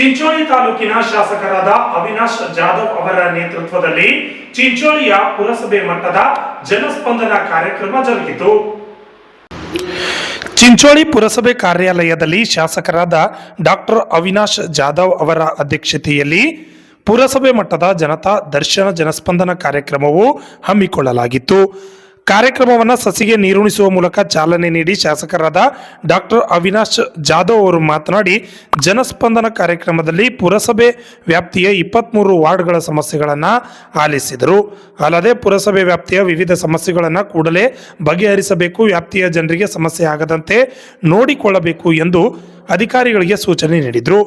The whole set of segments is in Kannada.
ಚಿಂಚೋಳಿ ತಾಲೂಕಿನ ಶಾಸಕರಾದ ಅವಿನಾಶ್ ಜಾಧವ್ ಅವರ ನೇತೃತ್ವದಲ್ಲಿ ಚಿಂಚೋಳಿಯ ಪುರಸಭೆ ಮಟ್ಟದ ಜನಸ್ಪಂದನ ಕಾರ್ಯಕ್ರಮ ಜರುಗಿತು. ಚಿಂಚೋಳಿ ಪುರಸಭೆ ಕಾರ್ಯಾಲಯದಲ್ಲಿ ಶಾಸಕರಾದ ಡಾಕ್ಟರ್ ಅವಿನಾಶ್ ಜಾಧವ್ ಅವರ ಅಧ್ಯಕ್ಷತೆಯಲ್ಲಿ ಪುರಸಭೆ ಮಟ್ಟದ ಜನತಾ ದರ್ಶನ ಜನಸ್ಪಂದನ ಕಾರ್ಯಕ್ರಮವು ಹಮ್ಮಿಕೊಳ್ಳಲಾಗಿತ್ತು. ಕಾರ್ಯಕ್ರಮವನ್ನು ಸಸಿಗೆ ನೀರುಣಿಸುವ ಮೂಲಕ ಚಾಲನೆ ನೀಡಿ ಶಾಸಕರಾದ ಡಾಕ್ಟರ್ ಅವಿನಾಶ್ ಜಾಧವ್ ಅವರು ಮಾತನಾಡಿ, ಜನಸ್ಪಂದನ ಕಾರ್ಯಕ್ರಮದಲ್ಲಿ ಪುರಸಭೆ ವ್ಯಾಪ್ತಿಯ ಇಪ್ಪತ್ತ್ಮೂರು ವಾರ್ಡ್ಗಳ ಸಮಸ್ಯೆಗಳನ್ನು ಆಲಿಸಿದರು. ಅಲ್ಲದೆ ಪುರಸಭೆ ವ್ಯಾಪ್ತಿಯ ವಿವಿಧ ಸಮಸ್ಯೆಗಳನ್ನು ಕೂಡಲೇ ಬಗೆಹರಿಸಬೇಕು, ವ್ಯಾಪ್ತಿಯ ಜನರಿಗೆ ಸಮಸ್ಯೆ ಆಗದಂತೆ ನೋಡಿಕೊಳ್ಳಬೇಕು ಎಂದು ಅಧಿಕಾರಿಗಳಿಗೆ ಸೂಚನೆ ನೀಡಿದರು.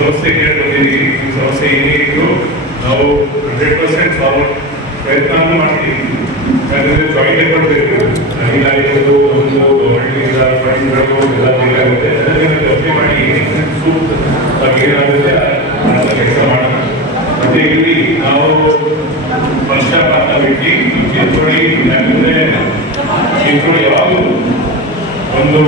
ಸಮಸ್ಯೆ ಕೇಳ್ಕೊಂಡಿದ್ದೀವಿ ಈ ಸಮಸ್ಯೆ ಏನೇ ಇದ್ರು ನಾವು ಹಂಡ್ರೆಡ್ ಪರ್ಸೆಂಟ್ ಫಾರ್ವರ್ಡ್ ಪ್ರಯತ್ನ ಮಾಡ್ತೀವಿ ಯಾಕಂದ್ರೆ ಜಾಯಿಂಟ್ ಎಫರ್ಟ್ ಬೇಕು ನನಗಾಗಿರ್ಬೋದು ಒಂದು ಗೌರ್ಮೆಂಟಿಂದ ಫಂಡ್ಗಳು ಎಲ್ಲ ಬೇಕಾಗುತ್ತೆ ಅದನ್ನ ಬಿಟ್ಟು ಚಿಂಚೋಳಿ ಯಾಕಂದ್ರೆ ಚಿಂಚೋಳಿ ಯಾವಾಗಲೂ ಒಂದು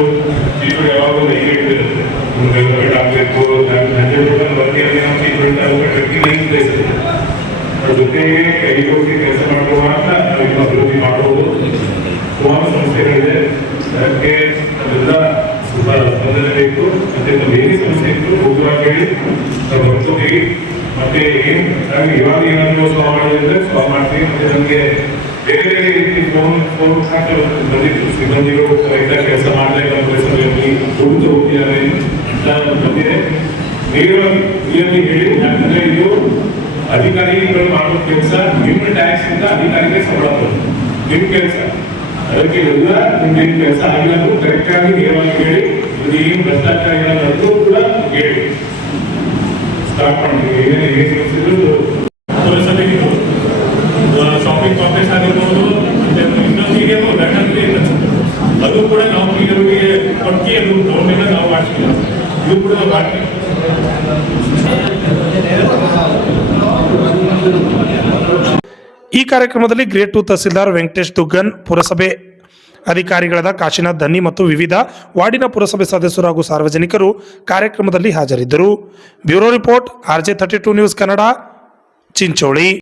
ಚೀಟುಗಳು ಯಾವಾಗಲೂ ದಯವಿಟ್ಟು ಇರುತ್ತೆ ಒಂದು ಡೆವಲಪ್ಮೆಂಟ್ ಆಗಬೇಕು ಹಂಡ್ರೆಡ್ ಪರ್ಸೆಂಟ್ ವರ್ಕಿಯಲ್ಲಿ ನಾವು ಚೀಟುಗಳು ಡೆವಲಪ್ಮೆಂಟ್ ನಿಲ್ಲಿಸಬೇಕು ಅದ್ರ ಜೊತೆಗೆ ಕೈಗೊತ್ತಿ ಕೆಲಸ ಮತ್ತೆ ಏನ್ ಇವಾಗ ಏನಾದ್ರು ಕಾಲ್ ಮಾಡಿದ್ರೆ ಕಾಲ್ ಮಾಡ್ತೀವಿ ಮತ್ತೆ ನಮಗೆ ಬೇರೆ ಬೇರೆ ರೀತಿ ಫೋನ್ ಫೋನ್ ಮುಖಾಂತರ ಬಂದಿತ್ತು. ಸಿಬ್ಬಂದಿಗಳು ರೈತ ಕೆಲಸ ಮಾಡಲೇ ನಮ್ಮ ಪರಿಸರದಲ್ಲಿ ದುಡ್ಡು ಹೋಗ್ತಿದ್ದಾರೆ ಅಂತ ಬಂದಿದೆ ನೇರವಾಗಿ ಹೇಳಿ. ಯಾಕಂದ್ರೆ ಇದು ಅಧಿಕಾರಿಗಳು ಮಾಡೋ ಕೆಲಸ, ನಿಮ್ಮ ಟ್ಯಾಕ್ಸ್ ಇಂದ ಅಧಿಕಾರಿಗೆ ಸಂಬಳ ಬರುತ್ತೆ. ಕೆಲಸ. ಅದಕ್ಕೆ ಎಲ್ಲ ನಿಮ್ಗೆ ಕೆಲಸ ಆಗಿಲ್ಲ ಕರೆಕ್ಟಾಗಿ ನೇರವಾಗಿ ಹೇಳಿ. ಇದು ಏನು ಭ್ರಷ್ಟಾಚಾರ ಕೂಡ ಹೇಳಿ. ಸ್ಟಾರ್ಟ್ ಮಾಡ್ತೀವಿ ಏನೇ ಏನೇ ಸಮಸ್ಯೆಗಳು ಪುರಸಭೆಗಿದ್ದು ಶಾಪಿಂಗ್ ಕಾಂಪ್ಲೆಕ್ಸ್ ಆಗಿರ್ಬೋದು ಮತ್ತೆ ಇನ್ನೊಂದು ಈಗೇನು ದಂಡದಲ್ಲಿ ಇದೆ ಅದು ಕೂಡ ನಾವು ಈಗ ಕೊಟ್ಟಿ ಅದು ಗೌರ್ಮೆಂಟ್ ನಾವು ಮಾಡ್ತೀವಿ ಇದು ಕೂಡ ಮಾಡ್ತೀವಿ ಈ ಕಾರ್ಯಕ್ರಮದಲ್ಲಿ ಗ್ರೇಟ್ ಟು ತಹಸೀಲ್ದಾರ್ ವೆಂಕಟೇಶ್ ದುಗ್ಗನ್ ಪುರಸಭೆ ಅಧಿಕಾರಿಗಳಾದ ಕಾಶಿನಾಥ್ ಧನ್ನಿ ಮತ್ತು ವಿವಿಧ ವಾರ್ಡಿನ ಪುರಸಭೆ ಸದಸ್ಯರು ಹಾಗೂ ಸಾರ್ವಜನಿಕರು ಕಾರ್ಯಕ್ರಮದಲ್ಲಿ ಹಾಜರಿದ್ದರು. Bureau report, RJ thirty two news Kannada, Chincholi.